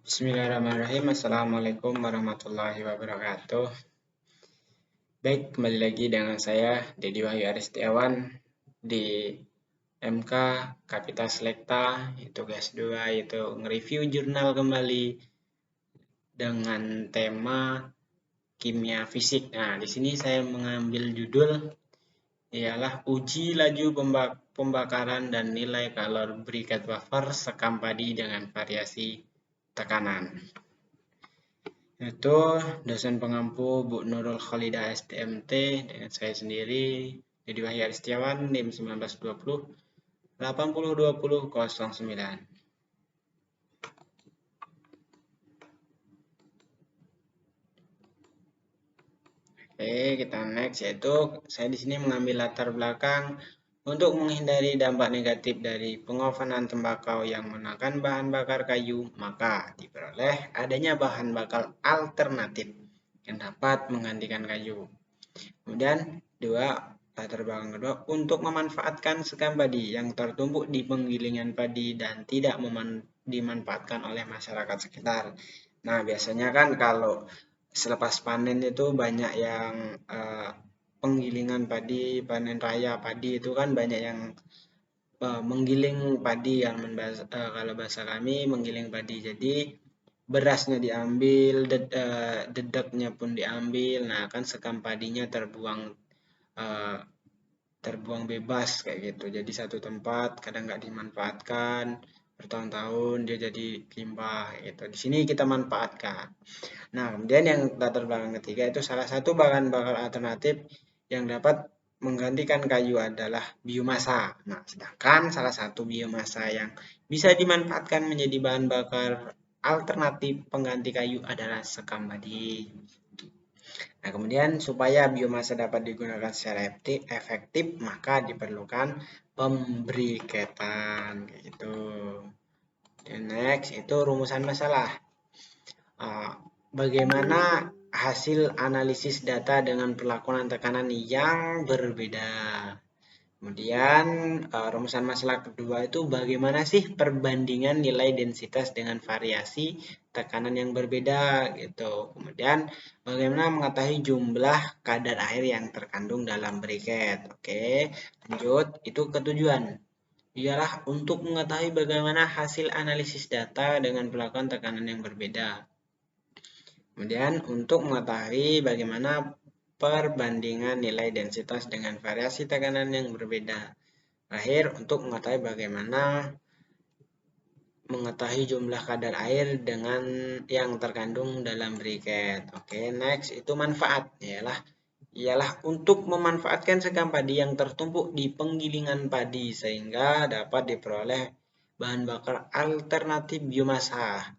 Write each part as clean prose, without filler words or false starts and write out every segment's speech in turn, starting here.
Bismillahirrahmanirrahim. Assalamualaikum warahmatullahi wabarakatuh. Baik, kembali lagi dengan saya Dedi Wahyu Aristiawan di MK Kapita Selekta, tugas 2 itu nge-review jurnal kembali dengan tema kimia fisik. Nah, di sini saya mengambil judul ialah uji laju pembakaran dan nilai kalor briquette wafer sekam padi dengan variasi tekanan. Itu dosen pengampu Bu Nurul Khalidah STMT dengan saya sendiri Dedi Wahyu Aristiawan NIM 1920 802009. Oke, kita next, yaitu saya di sini mengambil latar belakang untuk menghindari dampak negatif dari pengovenan tembakau yang menggunakan bahan bakar kayu, maka diperoleh adanya bahan bakar alternatif yang dapat menggantikan kayu. Kemudian latar belakang kedua, untuk memanfaatkan sekam padi yang tertumpuk di penggilingan padi dan tidak dimanfaatkan oleh masyarakat sekitar. Nah, biasanya kan kalau selepas panen itu banyak yang penggilingan padi, panen raya padi itu kan banyak yang menggiling padi yang kalau bahasa kami menggiling padi. Jadi berasnya diambil, dedeknya pun diambil. Nah, kan sekam padinya terbuang bebas kayak gitu. Jadi satu tempat kadang nggak dimanfaatkan, bertahun-tahun dia jadi limbah gitu. Di sini kita manfaatkan. Nah, kemudian yang latar belakang ketiga itu salah satu bahan bakar alternatif yang dapat menggantikan kayu adalah biomasa. Nah, sedangkan salah satu biomasa yang bisa dimanfaatkan menjadi bahan bakar alternatif pengganti kayu adalah sekam padi. Nah, kemudian supaya biomasa dapat digunakan secara efektif, maka diperlukan pembriketan gitu. Dan next itu rumusan masalah. Bagaimana hasil analisis data dengan perlakuan tekanan yang berbeda. Kemudian rumusan masalah kedua itu bagaimana sih perbandingan nilai densitas dengan variasi tekanan yang berbeda gitu. Kemudian bagaimana mengetahui jumlah kadar air yang terkandung dalam briquette. Oke, lanjut. Itu ketujuan. Ialah untuk mengetahui bagaimana hasil analisis data dengan perlakuan tekanan yang berbeda. Kemudian untuk mengetahui bagaimana perbandingan nilai densitas dengan variasi tekanan yang berbeda. Terakhir, untuk mengetahui bagaimana mengetahui jumlah kadar air dengan yang terkandung dalam briquette. Oke, next itu manfaat ialah untuk memanfaatkan sekam padi yang tertumpuk di penggilingan padi sehingga dapat diperoleh bahan bakar alternatif biomasa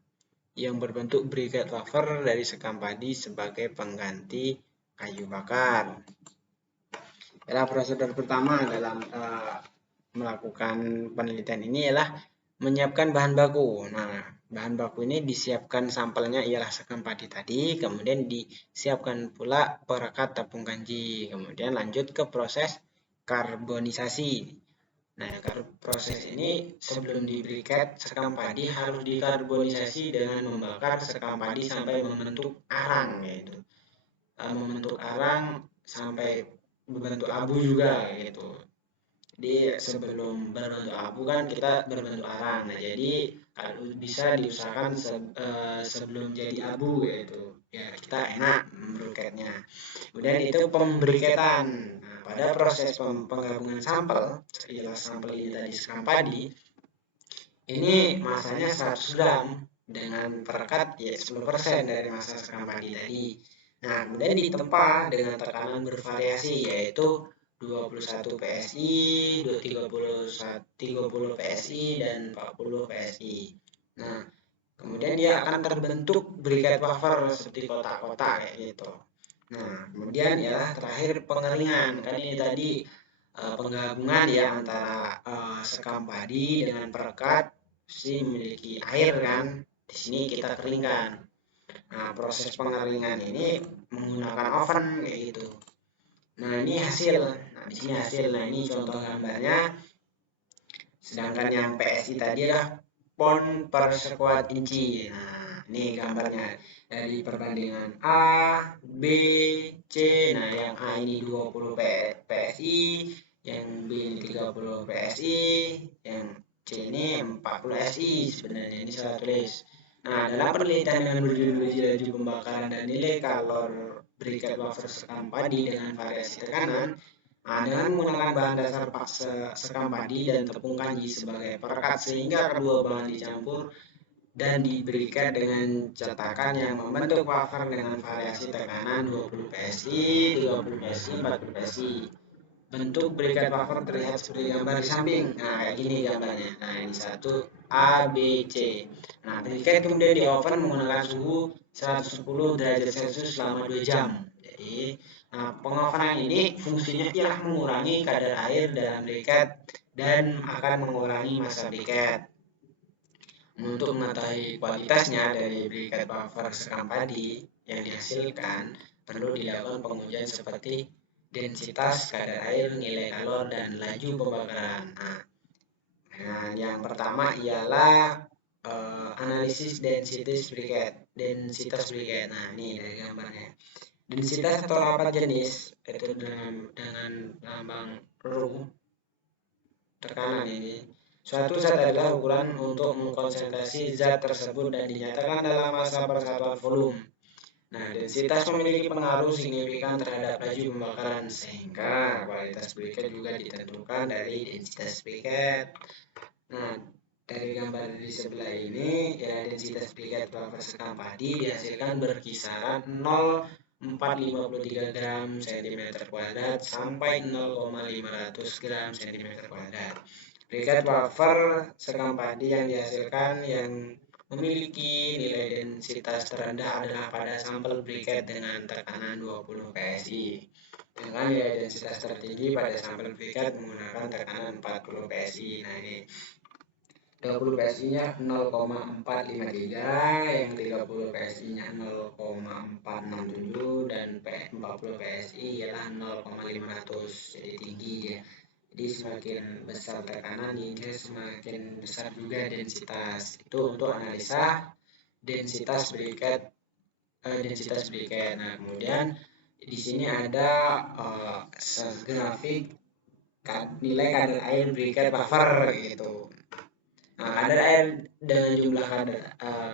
yang berbentuk briquette wafer dari sekam padi sebagai pengganti kayu bakar. Prosedur pertama dalam melakukan penelitian ini ialah menyiapkan bahan baku. Nah, bahan baku ini disiapkan sampelnya ialah sekam padi tadi, kemudian disiapkan pula perekat tepung kanji, kemudian lanjut ke proses karbonisasi. Nah, proses ini sebelum di briquette sekam padi harus dikarbonisasi dengan membakar sekam padi sampai membentuk arang, yaitu membentuk arang sampai berbentuk abu juga gitu. Jadi sebelum berbentuk abu kan kita berbentuk arang. Nah, jadi kalau bisa diusahakan sebelum jadi abu gitu. Ya, kita enak membriketnya. Kemudian itu pembriketan. Nah, pada proses penggabungan sampel, ialah sampel ini tadi sekam padi, ini masanya 100 gram dengan perekat ya 10% dari massa sekam padi tadi. Nah, kemudian ditempa dengan tekanan bervariasi yaitu 21 PSI, 30 PSI, dan 40 PSI. Nah, kemudian dia akan terbentuk briquette wafer seperti kotak-kotak kayak gitu. Nah, kemudian ya terakhir pengeringan. Kan ini tadi penggabungan ya antara sekam padi dengan perekat pasti memiliki air kan. Di sini kita keringkan. Nah, proses pengeringan ini menggunakan oven kayak gitu. Nah, ini hasil. Nah, di sini hasil. Nah, ini contoh gambarnya. Sedangkan yang PSI tadi adalah pon per sekuat inci. Nah, Ini gambarnya dari perbandingan A, B, C. Nah, yang A ini 20 PSI, yang B ini 30 PSI, yang C ini 40 SI sebenarnya ini salah tulis. Nah, dalam penelitian dengan berjudul uji laju pembakaran dan nilai kalor briket wafer sekam padi dengan variasi tekanan, dengan menggunakan bahan dasar sekam padi dan tepung kanji sebagai perekat sehingga kedua bahan dicampur dan diberikan dengan cetakan yang membentuk wafer dengan variasi tekanan 20 PSI, 30 PSI, 40 PSI. Bentuk briket wafer terlihat seperti gambar di samping. Nah, kayak gini gambarnya. Nah, ini satu A, B, C. Nah, briket kemudian di oven menggunakan suhu 110 derajat Celcius selama 2 jam. Jadi, pengovenan ini fungsinya ialah mengurangi kadar air dalam briket dan akan mengurangi massa briket. Untuk mengetahui kualitasnya dari briket wafer sekam padi yang dihasilkan, perlu dilakukan pengujian seperti densitas, kadar air, nilai kalor, dan laju pembakaran. Nah, yang pertama ialah analisis densitas briket. Nah, ini dari gambarnya. Densitas atau rapat jenis itu dengan lambang Ru, tekanan ini. Suatu zat adalah ukuran untuk mengkonsentrasi zat tersebut dan dinyatakan dalam massa persatuan volume. Nah, densitas memiliki pengaruh signifikan terhadap laju pembakaran sehingga kualitas briket juga ditentukan dari densitas briket. Nah, dari gambar di sebelah ini ya densitas briket wafer sekam padi dihasilkan berkisaran 0,453 gram cm kuadrat sampai 0,500 gram cm kuadrat. Briket wafer sekam padi yang dihasilkan yang memiliki nilai densitas terendah adalah pada sampel briket dengan tekanan 20 PSI. Dengan nilai densitas tertinggi pada sampel briket menggunakan tekanan 40 PSI. Nah, ini 20 PSI-nya 0,453, yang 30 PSI-nya 0,467 dan 40 PSI ialah 0,500. Jadi tinggi ya. Jadi semakin besar tekanan hingga semakin besar juga densitas. Itu untuk analisa densitas briket. Nah, kemudian di sini ada grafik nilai kadar air briket wafer gitu. Nah, kadar air dengan jumlah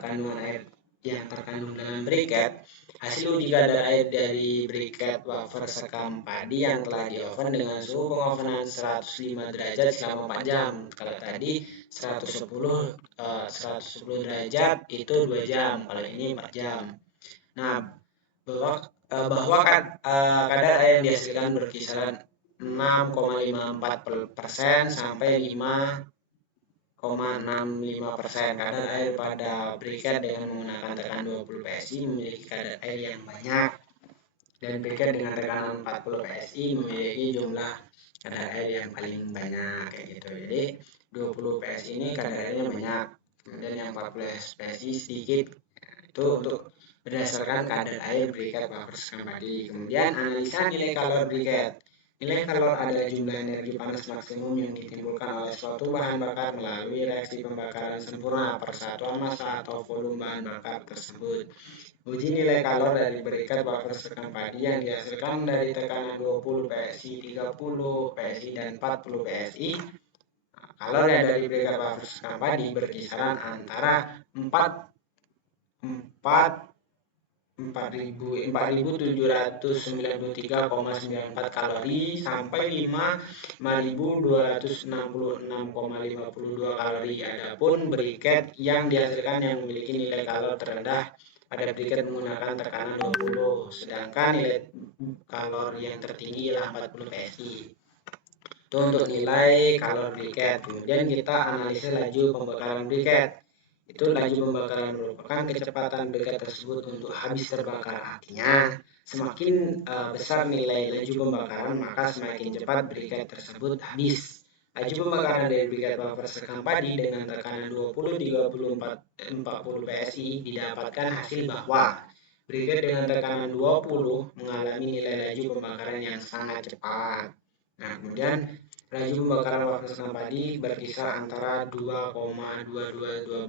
kandungan air yang terkandung dalam briket. Hasil uji kadar air dari briket wafer sekam padi yang telah di oven dengan suhu pengovenan 105 derajat selama 4 jam. Kalau tadi 110 derajat itu 2 jam, kalau ini 4 jam. Nah, bahwa kadar air yang dihasilkan berkisaran 6,54% sampai 5,65%. Kadar air pada briket dengan menggunakan tekanan 20 PSI memiliki kadar air yang banyak, dan briket dengan tekanan 40 PSI memiliki jumlah kadar air yang paling banyak kayak gitu. Jadi 20 PSI ini kadar airnya banyak, kemudian yang 40 PSI sedikit. Itu untuk berdasarkan kadar air briket wafer sekam padi. Kemudian analisa nilai kalor briket. Nilai kalor adalah jumlah energi panas maksimum yang ditimbulkan oleh suatu bahan bakar melalui reaksi pembakaran sempurna persatuan massa atau volume bahan bakar tersebut. Uji nilai kalor dari briket wafer sekam padi yang dihasilkan dari tekanan 20 PSI, 30 PSI, dan 40 PSI. Kalor yang dari briket wafer sekam padi berkisaran antara 4.793,94 kalori sampai 5.266,52 kalori. Adapun briket yang dihasilkan yang memiliki nilai kalor terendah pada briket menggunakan tekanan 20, sedangkan nilai kalor yang tertinggi ialah 40 PSI. Itu untuk nilai kalor briket. Kemudian kita analisis laju pembakaran briket. Itu laju pembakaran merupakan kecepatan briket tersebut untuk habis terbakar. Artinya semakin besar nilai laju pembakaran, maka semakin cepat briket tersebut habis. Laju pembakaran dari briket wafer sekam padi dengan tekanan 20, 30, 40 PSI didapatkan hasil bahwa briket dengan tekanan 20 mengalami nilai laju pembakaran yang sangat cepat. Nah, kemudian laju pembakaran wafer sekam padi berkisar antara 2,222